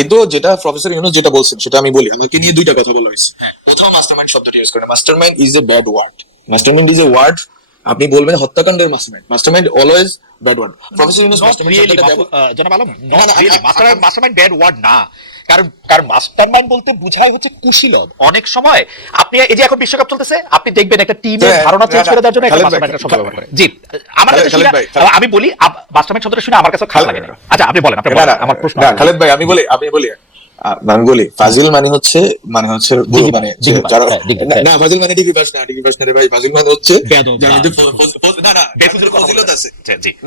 কিন্তু যেটা প্রফেসর ইউনুস যেটা বলছেন সেটা আমি বলি, আমাকে নিয়ে দুইটা কথা বলা হয়েছে। প্রথম মাস্টারমাইন্ড শব্দটি ইউজ করেন। Mastermind is a bad word. Mastermind is a word, আপনি বলবেন হত্যাকাণ্ডের mastermind. Mastermind always bad word. Professor Yunus জনাব আলম, মাস্টারমাইন্ড ব্যাড ওয়ার্ড না, কারণ কারণ মাস্টারমাইন্ড বলতে বোঝায় হচ্ছে কুশীলব। অনেক সময় আপনি এই যে এখন বিশ্বকাপ চলতেছে, আপনি দেখবেন একটা টিমের ধারণা চেঞ্জ করে দেওয়ার জন্য একটা মাস্টারমাইন্ড শব্দ ব্যবহার করে। জি, আমার কাছে আমি বলি মাস্টারমাইন্ড শব্দটা শুনে আমার কাছে খারাপ লাগে না। আচ্ছা আপনি বলেন, আপনি বলেন আমার প্রশ্ন। খালেদ ভাই আমি বলি ফাজিল মানে হচ্ছে মানে না, ফাজিল মানে ডিগ্রি পাস না, ডিগ্রি পাস না রে ভাই। ফাজিল মানে হচ্ছে ফজিলত আছে,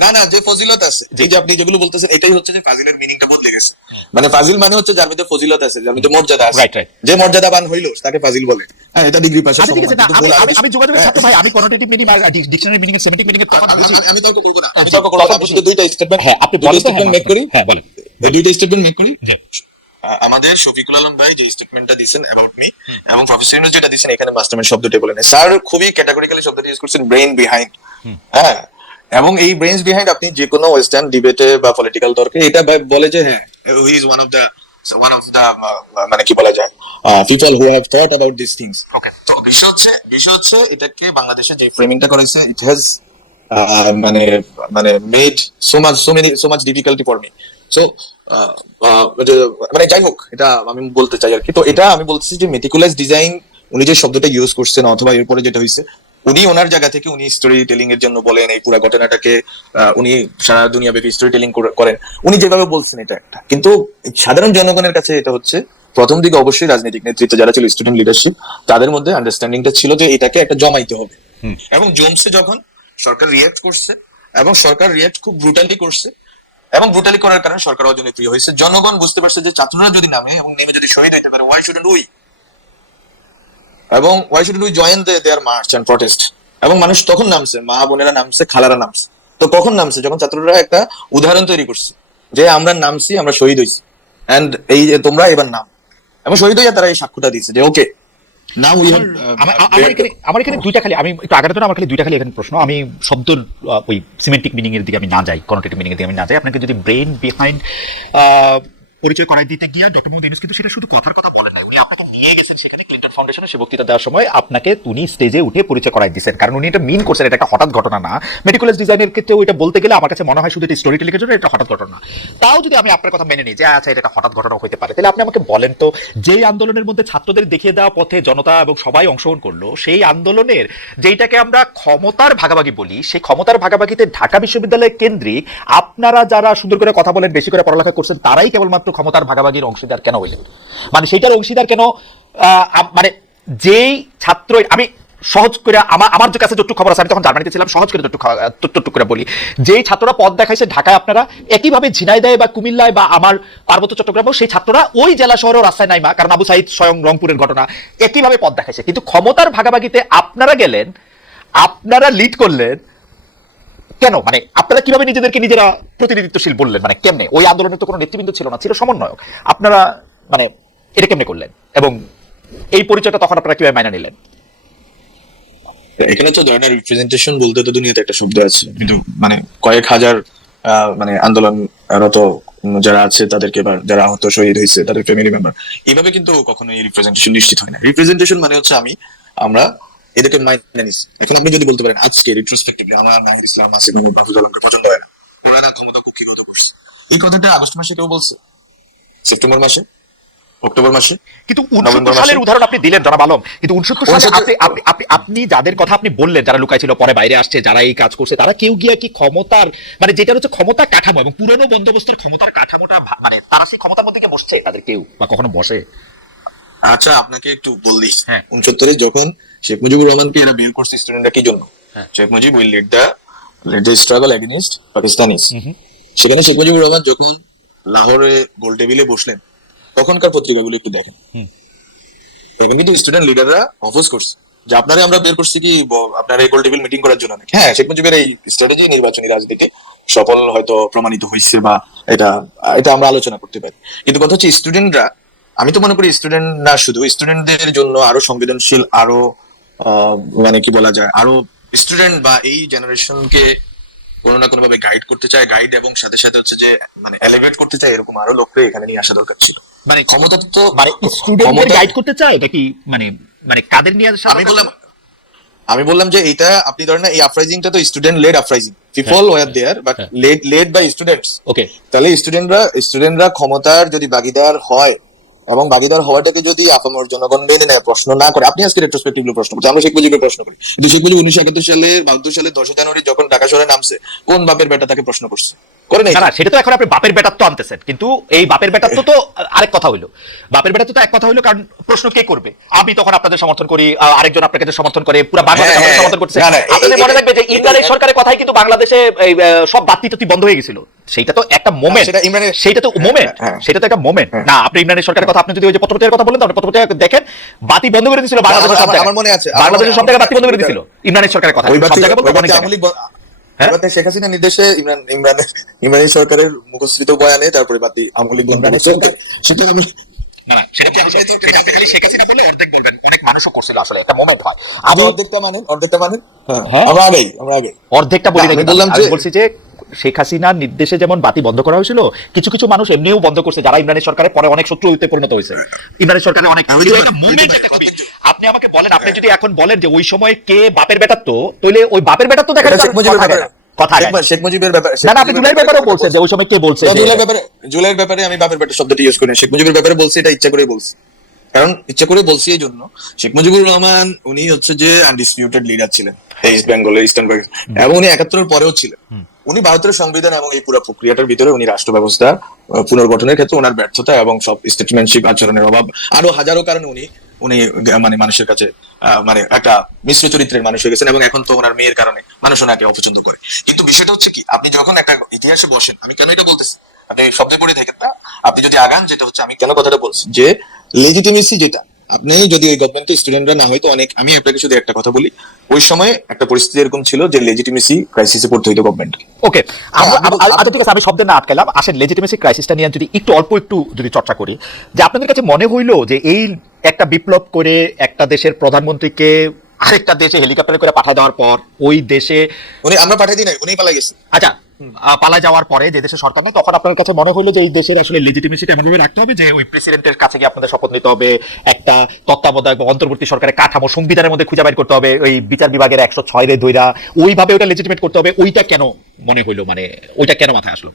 না যে ফজিলত আছে, এই যে আপনি যেগুলো বলতেছেন এটাই হচ্ছে যে ফাজিলের মিনিংটা বদলে গেছে। মানে ফাজিল মানে হচ্ছে যার মধ্যে ফজিলত আছে, যার মধ্যে মর্যাদা আছে, যে মর্যাদাবান হইলো তাকে ফাজিল বলে। হ্যাঁ, এটা ডিগ্রি পাস। আমি যোগাযোগের ছাত্র ভাই, আমি কোয়ান্টিটিভ মিনিং আর ডিকশনারি মিনিং এর সেমেন্টিক মিনিং এর তফাৎ বুঝি। আমি তর্ক করব না, আমি শুধু দুইটা স্টেটমেন্ট, হ্যাঁ আপনি বলেন, স্টেটমেন্ট মেক করি। হ্যাঁ বলেন, দুইটা স্টেটমেন্ট মেক করি। আমাদের শফিকুল আলম ভাই যে স্টেটমেন্টটা দিয়েছেন অ্যাবাউট মি, এবং প্রফেসর ইউনুস যেটা দিয়েছেন, এখানে মাস্টারমাইন্ড শব্দটি বলেন। স্যার খুবই ক্যাটাগরিক্যালি শব্দটি ইউজ করছেন, ব্রেইন বিহাইন্ড। হ্যাঁ, এবং এই ব্রেইনস বিহাইন্ড আপনি যে কোনো ওয়েস্টার্ন ডিবেটে বা পলিটিক্যাল তর্কে এটা বলে যে হ্যাঁ, he is one of the মানে কি বলা যায়, people who have thought about this things. তো বিষয় হচ্ছে এটাকে বাংলাদেশে যে ফ্রেমিংটা করেছে, ইট হ্যাজ মানে made so much difficulty for me. So মানে যাই হোক, এটা আমি বলতে চাই আর কি। তো এটা আমি বলতেছি যে মেটিকুলাস ডিজাইন উনি যে শব্দটা ইউজ করছেন, অথবা এরপরে যেটা হয়েছে, উনি ওনার জায়গা থেকে উনি স্টোরি টেলিং এর জন্য বলেন, এই পুরো ঘটনাটাকে উনি সারা দুনিয়া ব্যাপী স্টোরি টেলিং করেন, উনি যেভাবে বলছেন এটা একটা। কিন্তু সাধারণ জনগণের কাছে এটা হচ্ছে প্রথম দিকে অবশ্যই রাজনৈতিক নেতৃত্ব যারা ছিল, স্টুডেন্ট লিডারশিপ, তাদের মধ্যে আন্ডারস্ট্যান্ডিংটা ছিল যে এটাকে একটা জমাইতে হবে। এবং জমছে যখন সরকার রিয়েক্ট করছে, এবং সরকার রিয়েক্ট খুব ব্রুটালি করছে, এবং ব্রুটালি করার কারণে সরকার অজনপ্রিয় হয়েছে। জনগণ বুঝতে পারছে যে ছাত্ররা যদি নামে এবং নেমে যদি শহীদ হইতে পারে, ওয়াই শুডন্ট উই, এবং why shouldn't we join their march and protest. এবং মানুষ তখন নামছে, মা বোনেরা নামছে, খালারা নামছে। তো কখন নামছে? যখন ছাত্ররা একটা উদাহরণ তৈরি করছে যে আমরা নামছি, আমরা শহীদ হয়েছি, এন্ড এই যে তোমরা এবার নাম, এবং শহীদ হইয়া তারা এই সাক্ষ্যটা দিচ্ছে যে ওকে নাও উই হ্যাভ। আমার এখানে দুইটা খালি, আমি একটু আগানোর জন্য আমার খালি দুইটা খালি এখানে প্রশ্ন। আমি শব্দ ওই সিমেন্টিক মিনিং এর দিকে আমি না যাই, কনোটেটিভ মিনিং এর দিকে আমি না যাই। আপনাকে যদি ব্রেইন বিহাইন্ড পরিচয় করাই দিতে গিয়ে ডক্টর মোহাম্মদ ইউনূস কিন্তু সেটা শুধু কথার কথা বলেন না, উনি আপনাকে নিয়ে গেছেন সেখানে ক্লিন্টন ফাউন্ডেশনে সে বক্তৃতা দেওয়ার সময় আপনাকে উনি স্টেজে উঠে পরিচয় করাই দিচ্ছেন, কারণ উনি এটা মিন করছেন, এটা একটা হঠাৎ ঘটনা না। মেডিকুলাস ডিজাইনের ক্ষেত্রেও এটা বলতে গেলে আমার কাছে মনে হয় শুধু এটা স্টোরি টেলিংয়ের জন্য এটা হঠাৎ ঘটনা। তাও যদি আমি আপনার কথা মেনে নিই যে আচ্ছা এটা একটা হঠাৎ ঘটনা হতে পারে, তাহলে আপনি আমাকে বলেন তো, যেই আন্দোলনের মধ্যে ছাত্রদের দেখিয়ে দেওয়া পথে জনতা এবং সবাই অংশগ্রহণ করলো, সেই আন্দোলনের যেইটাকে আমরা ক্ষমতার ভাগাভাগি বলি, সেই ক্ষমতার ভাগাভাগিতে ঢাকা বিশ্ববিদ্যালয় কেন্দ্রিক আপনারা যারা সুন্দর করে কথা বলেন, বেশি করে পড়ালেখা করছেন, তারাই কেবলমাত্র ক্ষমতার ভাগাভাগির অংশীদার কেন হইলেন? মানে সেইটার অংশীদার কেন? মানে যেই ছাত্র, আমি সহজ করে আমার যে কাছে যতটুকু খবর আছে, আমি তখন জার্মানিতে ছিলাম, সহজ করে যতটুকু করে বলি, যেই ছাত্ররা পদ দেখাইছে ঢাকায়, আপনারা একইভাবে ঝিনাইদহে বা কুমিল্লায় বা আমার পার্বত্য চট্টগ্রামেও সেই ছাত্ররা ওই জেলা শহরেও রাস্তায় নাইমা, কারণ আবু সাইদ স্বয়ং রংপুরের ঘটনা, একইভাবে পদ দেখাইছে। কিন্তু ক্ষমতার ভাগাভাগিতে আপনারা গেলেন, আপনারা লিড করলেন কেন? মানে আপনারা কিভাবে নিজেদেরকে নিজেরা প্রতিনিধিত্বশীল বললেন? মানে কেমনে? ওই আন্দোলনের তো কোনো নেতৃবৃন্দ ছিল না, ছিল সমন্বয়ক। আপনারা মানে এটা কেমনে করলেন, এবং এই পরিচয়টা তখন আপনারা কিভাবে মাইনা নিলেন? এখানে তো ধরনের রিপ্রেজেন্টেশন বলতে তো দুনিয়াতে একটা শব্দ আছে, কিন্তু মানে কয়েক হাজার মানে আন্দোলনরত যারা আছে তাদেরকে, বা যারা হয়তো শহীদ হয়েছে তাদের ফ্যামিলি মেম্বার, এইভাবে কিন্তু কখনো এই রিপ্রেজেন্টেশন নিশ্চিত হয় না। রিপ্রেজেন্টেশন মানে হচ্ছে আমরা এদেরকে মাইনে নিচ্ছি। এখন আপনি যদি বলতে পারেন আজকে রিট্রোস্পেক্টিভলি আমার নাহিদ ইসলাম, আসিফ মাহমুদ, মাহফুজ আলমকে পছন্দ হয় না, ওনারা ক্ষমতা কুক্ষিগত করছে, এই কথাটা আগস্ট মাসে কেউ বলছে? সেপ্টেম্বর মাসে? অক্টোবর মাসে? কিন্তু 69 সালের উদাহরণ আপনি দিলেন জনাব আলম, কিন্তু 69 সালে আপনি যাদের কথা আপনি বললেন, যারা লুকাই ছিল পরে বাইরে আসছে, যারা এই কাজ করছে, তারা কেউ গিয়া কি ক্ষমতার মানে যেটা হচ্ছে ক্ষমতা কাঠামো এবং পুরনো বন্দোবস্তের ক্ষমতার কাঠামোটা, মানে তারা সেই ক্ষমতার মধ্যে বসছে, তাদের কেউ বা কখনো বসে? আচ্ছা আপনাকে একটু বললি, 69 যখন শেখ মুজিবুর রহমানকে এরা বের করছে স্টুডেন্টরা কি জন্য? Sheikh Mujib will lead the struggle against Pakistanis. সেখানে শেখ মুজিবুর রহমান যখন লাহোরে গোল টেবিলে বসলেন, তখনকার পত্রিকাগুলো একটু দেখেন, তখন কিন্তু স্টুডেন্ট লিডাররা অপোজ করছে যে আপনারা আমরা বের করছি কি আপনারা এই গোল টেবিল মিটিং করার জন্য নাকি? হ্যাঁ, শেখ মুজিবের এই স্ট্র্যাটেজি নির্বাচনী রাজনীতি সফল হয়তো প্রমাণিত হয়েছে, বা এটা আমরা আলোচনা করতে পারি। কিন্তু কথা হচ্ছে স্টুডেন্টরা, আমি তো মনে করি স্টুডেন্ট না, শুধু স্টুডেন্টদের জন্য আরো সংবেদনশীল, আরো মানে কি বলা যায়, আরো স্টুডেন্ট বা এই জেনারেশনকে কোনো না কোনো ভাবে গাইড করতে চায়, গাইড এবং সাথে সাথে হচ্ছে যে মানে এলিভেট করতে চায়, এরকম আরো লোককে এখানে নিয়ে আসা দরকার ছিল। মানে ক্ষমতা তো মানে স্টুডেন্টদের গাইড করতে চায় এটা কি মানে মানে কাদের নিয়ে আসা আমি বললাম যে এটা আপনি ধরেন না, এই আফরাইজিংটা তো student led uprising, people were there but led by students. Okay, তাহলে স্টুডেন্টরা ক্ষমতার যদি ভাগীদার হয় এবং ভাগীদার হওয়াটাকে যদি আপামর জনগণ মেনে নেয়, প্রশ্ন না করে, আপনি আজকে রেট্রোস্পেক্টিভলি প্রশ্ন করছেন, আমরা শেখ মুজিবের প্রশ্ন করি, কিন্তু শেখ মুজিব 1971 সালে 72 সালে 10 জানুয়ারি যখন ঢাকা শহরে নামছে, কোন বাপের বেটা তাকে প্রশ্ন করছে? করে নাই। না সেটা তো এখন আপনি বাপের বেটাত্ব আনতেছেন, কিন্তু এই বাপের বেটাত্ব তো আরেক কথা হইলো, বাপের বেটাত্ব তো এক কথা হইলো, কারণ প্রশ্ন কে করবে? আমি তখন আপনাদের সমর্থন করি, আরেকজন আপনাকে সমর্থন করে, পুরো বাংলাদেশ আপনাদের সমর্থন করছে। আপনাদের মনে রাখবে যে ইমরানের সরকারের কথাই কিন্তু বাংলাদেশে সব বাতি টাতি বন্ধ হয়ে গেছিল, সেইটা তো একটা মোমেন্ট, সেইটা তো মোমেন্ট, সেটা তো একটা মোমেন্ট না। আপনি ইমরানের সরকারের কথা, আপনি যদি ওই যে পত্রপত্রিকার কথা বলেন, তাহলে পত্রপত্রিকা দেখেন, বাতি বন্ধ করে দিয়েছিল বাংলাদেশের সব জায়গায়, আমার মনে আছে বাংলাদেশের সব জায়গায় বাতি বন্ধ করে দিয়েছিল ইমরানের সরকারের কথা, সব জায়গায় বলতে অনেক জায়গায়। শেখ হাসিনা নির্দেশে ইমরানের সরকারের মুখস্থিত বয়ানে তারপরে বাতি আমলি বন্ধ সেটা না না, সেটা খালি শেখ হাসিনা বললে অর্ধেক বলবেন, অনেক মানুষও করছিল, আসলে একটা মোমেন্ট হয়। আমি অর্ধেকটা মানেন হ্যাঁ, আমরা আগেই অর্ধেকটা বলি না, বললাম যে বলছি যে শেখ হাসিনার নির্দেশে যেমন বাতি বন্ধ করা হয়েছিল, কিছু কিছু মানুষ এমনিও বন্ধ করছে, যারা ইমরানের সরকারের পরে অনেক শত্রুতে পরিণত হয়েছে। ইমরানের সরকারের অনেক আপনি আমাকে বলেন, আপনি যদি এখন বলেন যে ওই সময় কে বাপের বেটাত্ব, তাহলে ওই বাপের বেটাত্ব দেখা কথা শেখ মুজিবের ব্যাপারে না, আপনি জুলাইয়ের ব্যাপারেও বলছেন যে ওই সময় কে বলছে, জুলাইয়ের ব্যাপারে আমি বাপের বেটা শব্দটি ইউজ করি, শেখ মুজিবের ব্যাপারে বলছি, এটা ইচ্ছা করে বলছি, কারণ ইচ্ছা করে বলছি এই জন্য, শেখ মুজিবুর রহমান উনি হচ্ছে যে আনডিসপিউটেড লিডার ছিলেন ইস্ট বেঙ্গলের, ইস্টার্ন বেঙ্গল, এবং উনি 71 পরেও ছিলেন। উনি ভারতের সংবিধান এবং এই পুরো প্রক্রিয়াটার ভিতরে উনি রাষ্ট্র ব্যবস্থা পুনর্গঠনের ক্ষেত্রে ওনার ব্যর্থতা এবং সব স্টেটসম্যানশিপ আচরণের অভাব, আরো হাজারো কারণে উনি মানে মানুষের কাছে মানে একটা মিশ্র চরিত্রের মানুষ হয়ে গেছেন, এবং এখন তো ওনার মেয়ের কারণে মানুষ ওনাকে অপছন্দ করে। কিন্তু বিষয়টা হচ্ছে কি, আপনি যখন একটা ইতিহাসে বসেন, আমি কেন এটা বলতেছি, আপনি শব্দে পড়ে দেখেন না, আপনি যদি আগান, যেটা হচ্ছে আমি কেন কথাটা বলছি, যে লেজিটিমেসি যেটা, আপনি যদি ওই গভর্নমেন্টের স্টুডেন্টরা না হয়তো অনেক, আমি আপনাকে শুধু একটা কথা বলি, ওই সময় একটা পরিস্থিতি এরকম ছিল যে লেজিটিমেসি ক্রাইসিসে পড়তে হইতো গভর্নমেন্ট। ওকে, আচ্ছা ঠিক আছে, আমি শব্দে না আটকালাম, আসেন লেজিটিমেসি ক্রাইসিসটা নিয়ে যদি একটু যদি চর্চা করি, যে আপনাদের কাছে মনে হইলো যে এই একটা বিপ্লব করে একটা দেশের প্রধানমন্ত্রীকে আরেকটা দেশে হেলিকপ্টারে করে পাঠিয়ে দেওয়ার পর, ওই দেশে আমরা পাঠিয়ে দিই নাই, উনি পালাই গেছে। আচ্ছা, পালায় যাওয়ার পরে যে দেশের সরকার নেই, তখন আপনার কাছে মনে হলো যে এই দেশের আসলে লেজিটিমেসিটা এমনভাবে রাখতে হবে যে ওই প্রেসিডেন্টের কাছে গিয়ে আপনাদের শপথ নিতে হবে, একটা তত্ত্বাবধায়ক বা অন্তর্বর্তী সরকারের কাঠামো সংবিধানের মধ্যে খুঁজে বাইর করতে হবে, ওই বিচার বিভাগের 106 রে দইরা ওইভাবে ওটা লেজিটিমেট করতে হবে। ওইটা কেন মনে হইলো, মানে ওইটা কেন মাথায় আসলো?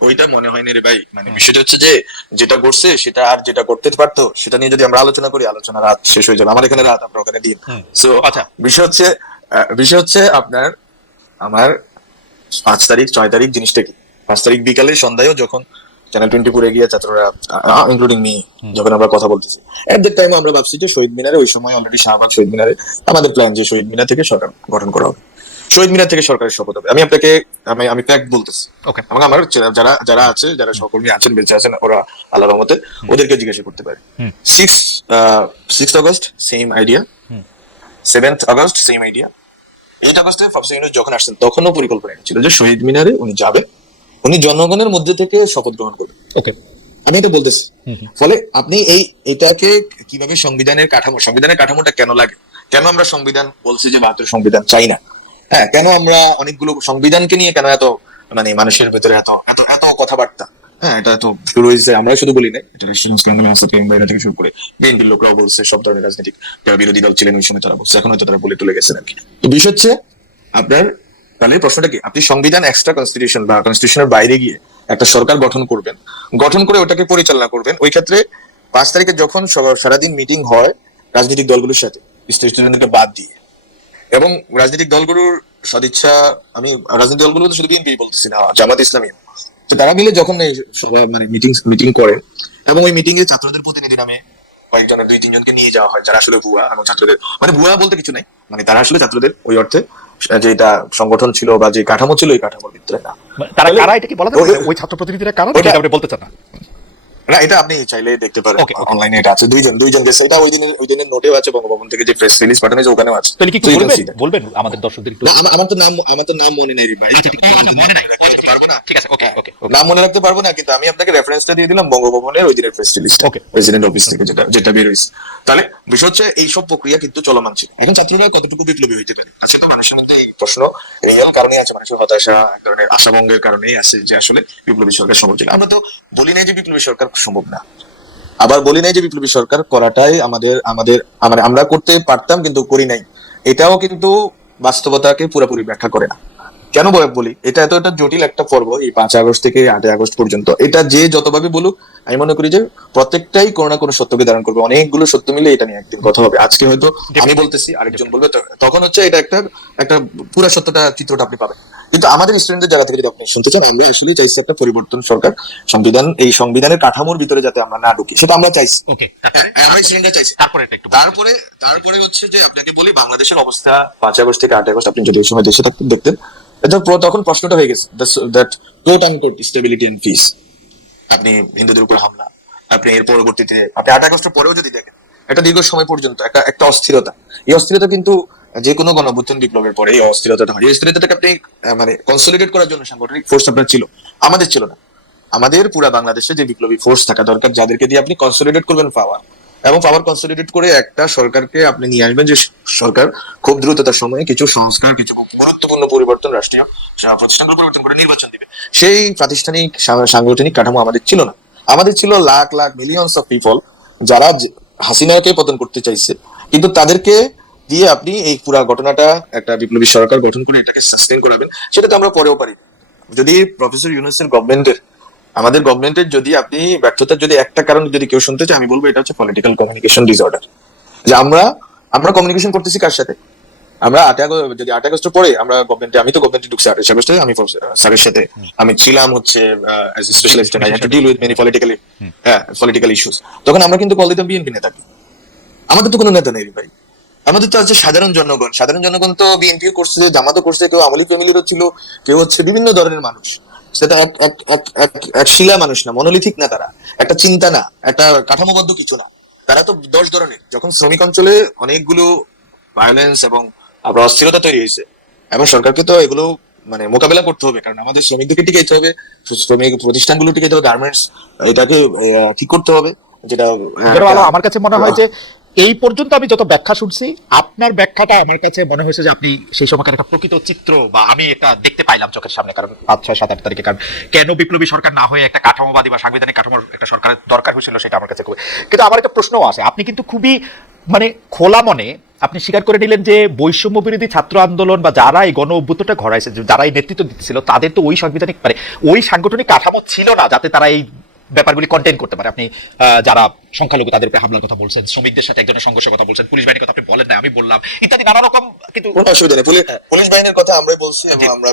ওইটা মনে হয়নি রে ভাই, মানে বিষয়টা হচ্ছে যে যেটা করছে সেটা আর যেটা করতে পারতো সেটা নিয়ে যদি আমরা আলোচনা করি, আলোচনা রাত শেষ হয়ে যাবে, আমার এখানে রাত, আপনার ওখানে দিন। সো আচ্ছা, বিষয় হচ্ছে আপনার আমার 5 তারিখ 6 তারিখ জিনিসটা কি, 5 তারিখ বিকালে সন্ধ্যায়ও যখন চ্যানেল 24 গিয়ে ছাত্ররা ইনক্লুডিং মি যখন আমরা কথা বলতেছি, এট দ্যাট টাইম আমরা ভাবছি যে শহীদ মিনারে, ওই সময় অলরেডি শাহবাগ শহীদ মিনারে আমাদের প্ল্যান যে শহীদ মিনার থেকে সরকার গঠন করা হবে, শহীদ মিনার থেকে সরকারের শপথ হবে। আমি আপনাকে আমি ফ্যাক্ট বলতেছি, এবং আমার যারা আছে, যারা সহকর্মী আছেন, বেঁচে আছেন, ওরা আল্লাহর রহমতে ওদেরকে জিজ্ঞাসা করতে পারে। 6 August same idea, 7 August same idea, 8 আগস্টে প্রফেসর ইউনূস যখন আসছেন তখনও পরিকল্পনা ছিল যে শহীদ মিনারে উনি যাবে, উনি জনগণের মধ্যে থেকে শপথ গ্রহণ করবেন। ওকে, আমি এটা বলতেছি। ফলে আপনি এটাকে কিভাবে সংবিধানের কাঠামোটা কেন লাগে, কেন আমরা সংবিধান বলছি যে 72 সংবিধান চাই না, হ্যাঁ, কেন আমরা অনেকগুলো সংবিধানকে নিয়ে কেন এত মানে মানুষের ভেতরে এত এত এত কথাবার্তা, হ্যাঁ, এটা তো শুরু হয়েছে, আমরা শুধু বলি না, এটা থেকে শুরু করে বিএনপির লোকরাও বলছে, সব ধরনের রাজনৈতিক যারা বিরোধী দল ছিলেন ওই সময় তারা বলছে, এখন হয়তো তারা বলে তুলে গেছেন আর কি। তো বিষয় হচ্ছে আপনার, তাহলে প্রশ্নটা কি, আপনি সংবিধান এক্সট্রা কনস্টিটিউশন বা কনস্টিটিউশনের বাইরে গিয়ে একটা সরকার গঠন করবেন, গঠন করে ওটাকে পরিচালনা করবেন। ওই ক্ষেত্রে 5 তারিখে যখন সারাদিন মিটিং হয় রাজনৈতিক দলগুলোর সাথে, স্টেশনকে বাদ দিয়ে, এবং রাজনৈতিক দলগুলোর সদিচ্ছা, আমি রাজনৈতিক দলগুলো তো শুধু বিএনপি বলতেছি না, জামাত ইসলামী, তো তারা মিলে যখন এই সভা মানে মিটিং করে, এবং ওই মিটিং এ ছাত্রদের প্রতিনিধি নামে কয়েকজনের 2-3 জনকে নিয়ে যাওয়া হয়, যারা আসলে ভুয়া, এবং ছাত্রদের মানে ভুয়া বলতে কিছু নাই, মানে তারা আসলে ছাত্রদের ওই অর্থে যেটা সংগঠন ছিল বা যে কাঠামো ছিল, এই কাঠামোর ভিতরে না। তারা কারা, এটা কি বলা যাবে? ওই ছাত্র প্রতিনিধিরা কারা, এটা আপনি বলতে চান না? এটা আপনি চাইলে দেখতে পারেন, অনলাইনে এটা আছে, দুইজন যে সেটা ওই দিনের নোটেও আছে, বঙ্গভবন থেকে যে প্রেস রিলিজ পাঠানো হয়েছে ওখানেও আছে। তাহলে কি বলবেন আমাদের দর্শকদের একটু? আমার তো নাম মনে নেই ভাই, মনে নাই, পারবো না, ঠিক আছে, ওকে ওকে ওকে। নাম মনে রাখতে পারবো না, কিন্তু আমি আপনাকে রেফারেন্সটা দিয়ে দিলাম বঙ্গভবনের ওই দিনের press list, Okay. President office থেকে যেটা যেটা বের হয়েছে। তাহলে বিষয় হচ্ছে এইসব প্রক্রিয়া কিন্তু চলমান ছিল। এখন ছাত্ররা কতটুকু বিপ্লবী হইতে পারে, আচ্ছা, তো মানুষের মধ্যে এই প্রশ্ন রিয়েল কারণে আছে, মানুষের হতাশা, এক ধরনের আশাভঙ্গের কারণেই আছে যে আসলে বিপ্লবী সরকার সম্ভব ছিল। আমরা তো বলি নাই যে বিপ্লবী সরকার সম্ভব না, আবার বলি নাই যে বিপ্লবী সরকার করাটাই আমাদের আমাদের আমরা করতে পারতাম কিন্তু করি নাই, এটাও কিন্তু বাস্তবতাকে পুরোপুরি ব্যাখ্যা করে না। কেন বলি এটা এত একটা জটিল একটা পর্ব, এই 5 আগস্ট থেকে 8 আগস্ট পর্যন্ত, এটা যে যতভাবে বলুক আমি মনে করি যে প্রত্যেকটাই কোনো না কোনো সত্যকে ধারণ করবে, অনেকগুলো সত্য মিলে এটা নিয়ে একদিন কথা হবে। আজকে হয়তো আমি বলতেছি, আরেকজন বলবে, তখন হচ্ছে এটা একটা একটা পুরো সত্যটা চিত্রটা আপনি পাবেন। কিন্তু আমাদের স্টুডেন্টদের জায়গা থেকে যদি আপনি শুনতে চান, আমরা আসলে চাইছি একটা পরিবর্তন সরকার, এই সংবিধানের কাঠামোর ভিতরে যাতে আমরা না ঢুকি, সেটা আমরা চাইছি। ওকে, আমরা স্টুডেন্টরা চাইছি। তারপরে একটু তারপরে তারপরে হচ্ছে যে আপনাকে বলি বাংলাদেশের অবস্থা 5 আগস্ট থেকে 8 আগস্ট আপনি যদি ওই সময় দেশে থাকতেন দেখতেন, তখন প্রশ্নটা হয়ে গেছে that quote unquote stability and peace. আপনি হিন্দুদের উপর হামলা, আপনি এর পরবর্তীতে আপনি 8 আগস্টের পরেও যদি দেখেন একটা দীর্ঘ সময় পর্যন্ত একটা একটা অস্থিরতা, এই অস্থিরতা কিন্তু যে কোনো গণঅভ্যুত্থান বিপ্লবের পরে এই অস্থিরতাটা হয়। এই অস্থিরতাটাকে আপনি মানে কনসলিডেট করার জন্য সাংগঠনিক ফোর্স আপনার ছিল, আমাদের ছিল না। আমাদের পুরা বাংলাদেশে যে বিপ্লবী ফোর্স থাকা দরকার, যাদেরকে দিয়ে আপনি কনসলিডেট করবেন পাওয়ার, এবং পাওয়ার কনসলিডেট করে একটা সরকারকে আপনি নিয়ে আসবেন, যে সরকার খুব দ্রুততার সময়ে কিছু সংস্কার, কিছু খুব গুরুত্বপূর্ণ পরিবর্তন, রাষ্ট্রীয় প্রতিষ্ঠানগুলো পরিবর্তন করে নির্বাচন দিবে, সেই প্রাতিষ্ঠানিক সাংগঠনিক কাঠামো আমাদের ছিল না। আমাদের ছিল lakh lakh millions of people যারা হাসিনাকে পতন করতে চাইছে, কিন্তু তাদেরকে দিয়ে আপনি এই পুরা ঘটনাটা একটা বিপ্লবী সরকার গঠন করে এটাকে সাস্টেইন করাবেন, সেটা তো আমরা পরেও পারি। যদি প্রফেসর ইউনূসের গভর্নমেন্টের, আমাদের গভর্নমেন্টের যদি আপনি ব্যর্থতার যদি একটা কারণ যদি কেউ শুনতে চায়, আমি বলবো এটা হচ্ছে পলিটিক্যাল কমিউনিকেশন ডিসঅর্ডার। যে আমরা কমিউনিকেশন করতেছি কার সাথে? আমরা 8 আগস্টের পরে আমরা গভর্নমেন্টে, আমি তো গভর্নমেন্টে ঢুকছি 28 আগস্টে, আমি স্যারের সাথে আমি ছিলাম হচ্ছে as a special assistant, I had to deal with many political issues. তখন আমরা কিন্তু কল দিতাম বিএনপি নেতাকে, আমাদের তো কোনো নেতা নেই ভাই, আমাদের তো আছে সাধারণ জনগণ। সাধারণ জনগণ তো বিএনপি করছে, জামাতও করছে, কেউ আওয়ামী লীগ ফ্যামিলিরও ছিল, কেউ হচ্ছে বিভিন্ন ধরনের মানুষ। সেটা এক শিলা মানুষ না, মনোলিথিক না, তারা একটা চিন্তা না, একটা কাঠামোবদ্ধ কিছু না, তারা তো 10 ধরনের। যখন শ্রমিক অঞ্চলে অনেকগুলো ভায়োলেন্স এবং আবার অস্থিরতা তৈরি হয়েছে, এবং সরকারকে তো এগুলো মানে মোকাবেলা করতে হবে, কারণ আমাদের শ্রমিকদেরকে টিকাইতে হবে, শ্রমিক প্রতিষ্ঠানগুলো টিকাইতে হবে, গার্মেন্টস এটাকে ঠিক করতে হবে, যেটা আমার কাছে মনে হয় যে এই পর্যন্ত আমি যত ব্যাখ্যা শুনছি, আপনার ব্যাখ্যাটা আমার কাছে মনে হয়েছে যে আপনি সেই সময়কার একটা প্রকৃত চিত্র বা আমি একটা দেখতে পাইলাম চোখের সামনে। কারণ 5, 6, 7, 8 তারিখে কারণ কেন বিপ্লবী সরকার না হয়ে একটা কাঠামোবাদী বা সাংবিধানিক কাঠামোর একটা সরকারের দরকার হয়েছিল, সেটা আমার কাছে খুবই। কিন্তু আমার একটা প্রশ্নও আছে, আপনি কিন্তু খুবই মানে খোলা মনে আপনি স্বীকার করে নিলেন যে বৈষম্য বিরোধী ছাত্র আন্দোলন বা যারা এই গণ অভ্যুত্থানটা ঘটাইছে, যারা এই নেতৃত্ব দিচ্ছিল, তাদের তো ওই সাংবিধানিক মানে ওই সাংগঠনিক কাঠামো ছিল না যাতে তারা এই ব্যাপারগুলি কন্টেইন করতে পারে। আপনি যারা সংখ্যালঘু তাদের উপরে হামলার কথা বলছেন, শ্রমিকদের সাথে একজনের সংঘর্ষের কথা বলছেন, পুলিশ বাহিনীর কথা আপনি বলেন না, আমি বললাম, ইত্যাদি নানা রকম। কিন্তু কোনো অসুবিধা নেই, পুলিশ বাহিনীর কথা আমরাই বলছি, এবং আমরা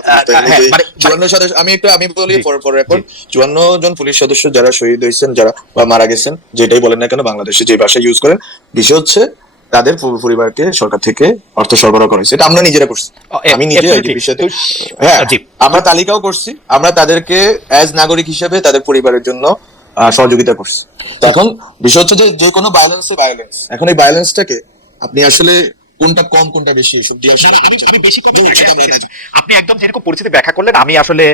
54 সদস্য, আমি বলি ফর রেকর্ড, 54 জন পুলিশ সদস্য যারা শহীদ হয়েছেন, যারা মারা গেছেন, যেটাই বলেন না কেন বাংলাদেশে যে ভাষা ইউজ করেন, বিষয় হচ্ছে তাদের পরিবারকে সরকার থেকে অর্থ সরবরাহ করা হয়েছে। এটা আমরা নিজেরা করছি, আমি নিজে হ্যাঁ, আমরা তালিকাও করছি, আমরা তাদেরকে অ্যাজ নাগরিক হিসেবে তাদের পরিবারের জন্য সহযোগিতা করছি। এখন বিষয় হচ্ছে যে কোনো ভায়োলেন্স, এখন এই ভায়োলেন্সটাকে আপনি আসলে কোনটা কম কোনটা বেশি, এসব দিয়ে আমি বেশি কম। আপনি একদম যেরকম পরিস্থিতি ব্যাখ্যা করলেন, আমি আসলে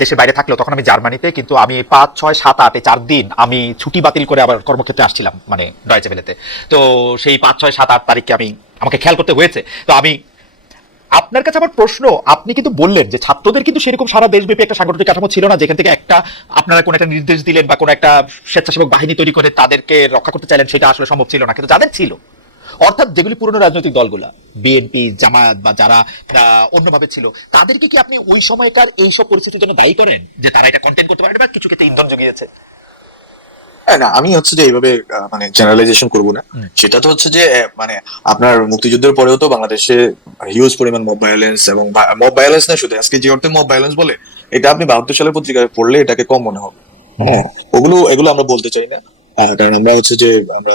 দেশের বাইরে থাকলেও তখন আমি জার্মানিতে, কিন্তু আমি 5, 6, 7, 8 4 দিন আমি ছুটি বাতিল করে আবার কর্মক্ষেত্রে আসছিলাম, মানে ডয়েচে ভেলেতে। তো সেই 5, 6, 7, 8 তারিখে আমাকে খেয়াল করতে হয়েছে। তো আমি আপনার কাছে আমার প্রশ্ন, আপনি কিন্তু বললেন যে ছাত্রদের কিন্তু সেরকম সারা দেশব্যাপী একটা সাংগঠনিক কাঠামো ছিল না, যেখান থেকে একটা আপনারা কোন একটা নির্দেশ দিলেন বা কোন একটা স্বেচ্ছাসেবক বাহিনী তৈরি করে তাদেরকে রক্ষা করতে চাইলেন, সেটা আসলে সম্ভব ছিল না। কিন্তু যাদের ছিল, অর্থাৎ যেগুলি পুরনো রাজনৈতিক দলগুলা, বিএনপি, জামায়াত বা যারা অন্যভাবে ছিল, তাদেরকে কি আপনি ওই সময়কার এইসব পরিস্থিতির জন্য দায়ী করেন যে তারা এটা কন্টেন্ট করতে পারে বা কিছু ক্ষেত্রে ইন্ধন জুগিয়েছে? না, আমি হচ্ছে যে এইভাবে মানে জেনারেলাইজেশন করব না। সেটা তো হচ্ছে যে মানে আপনার মুক্তিযুদ্ধের পরেও তো বাংলাদেশে হিউজ পরিমাণ মব ভায়োলেন্স, এবং মব ভায়োলেন্স না শুধু আজকে যে অর্থে মব ভায়োলেন্স বলে, এটা আপনি 72 সালের পত্রিকায় পড়লে এটাকে কম মনে হবে। হ্যাঁ, এগুলো আমরা বলতে চাই না, কারণ আমরা হচ্ছে যে আমরা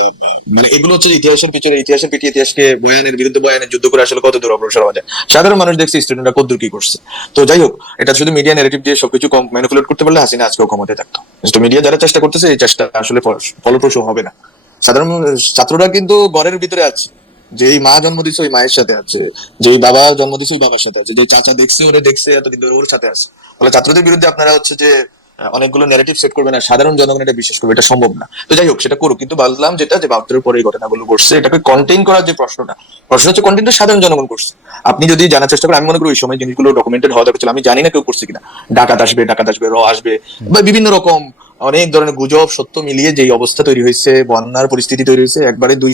মানে এগুলো হচ্ছে ইতিহাসের পিছনে, ইতিহাসের পিছিয়ে ইতিহাসকে বয়ানের বিরুদ্ধে বয়ানের যুদ্ধ করে আসলে কত দূর অগ্রসর হওয়া যায়, সাধারণ মানুষ দেখছি স্টুডেন্টরা কত দূর কি করছে। তো যাই হোক, এটা শুধু মিডিয়া ন্যারেটিভ দিয়ে সবকিছু ম্যানিপুলেট করতে পারলে হাসিনা আজকেও ক্ষমতায় থাকতো। মিডিয়া যারা চেষ্টা করতেছে, এই চেষ্টা আসলে ফলপ্রসূ হবে না। সাধারণ ছাত্ররা কিন্তু ঘরের ভিতরে আছে, যেই মা জন্ম দিচ্ছে ওই মায়ের সাথে আছে, যেই বাবা জন্ম দিচ্ছে ওই বাবার সাথে আছে, যে চাচা দেখছে ওরে দেখছে এতদিন ধরে ওর সাথে আছে। ফলে ছাত্রদের বিরুদ্ধে আপনারা হচ্ছে যে অনেকগুলো ন্যারেটিভ সেট করবেন আর সাধারণ জনগণ এটা বিশ্বাস করবে, এটা সম্ভব না। তো যাই হোক, সেটা করুক, কিন্তু বললাম যেটা যে ৭২-এর পরে এই ঘটনাগুলো ঘটছে, এটাকে কন্টেইন করার যে প্রশ্ন হচ্ছে কন্টেন্টটা সাধারণ জনগণ করছে। আপনি যদি জানার চেষ্টা করেন, আমি মনে করি ওই সময় জিনিসগুলো ডকুমেন্টেড হওয়া দরকার ছিল। আমি জানি না কেউ করছে কিনা, ডাকাত আসবে, র আসবে, বা বিভিন্ন রকম অনেক ধরনের গুজব সত্য মিলিয়ে যে অবস্থা তৈরি হয়েছে, বন্যার পরিস্থিতি তৈরি হয়েছে, একবারে দুই